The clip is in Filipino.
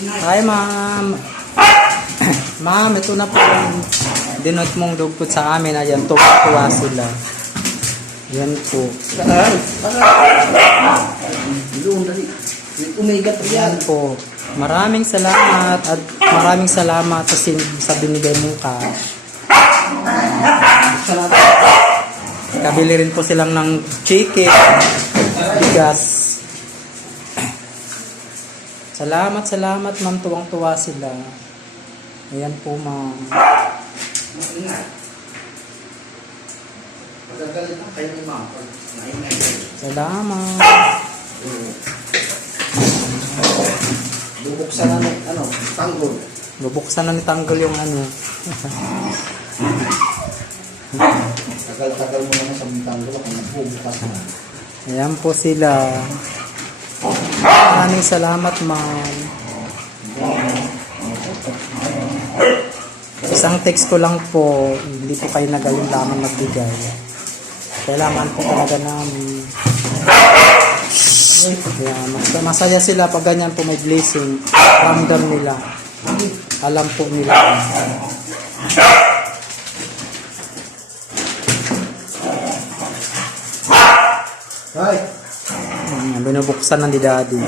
Hi, ma'am. Ma'am, ito na po yung dinot mong dugtod sa amin. Ayan, tuwa sila. Yan po. Yan po. Maraming salamat at maraming salamat sa binigay mong cash. Kabili rin po silang ng chicken, bigas. Salamat, ma'am. Tuwang-tuwa sila. Ayan po, ma'am. Salamat. Bubuksan na ng tanggol. Bubuksan na ni Tanggol yung ano. Tagal-tagal mo naman sa tanggol kung nagbubukas na. Ayan po sila. Maraming salamat, ma'am. Isang text ko lang po, hindi po kayo nagaling lamang magbigay. Kailangan po talaga namin. Ayan, masaya sila pag ganyan po may blessing. Ramdam nila. Alam po nila. Hi! Binubuksan na ni Daddy.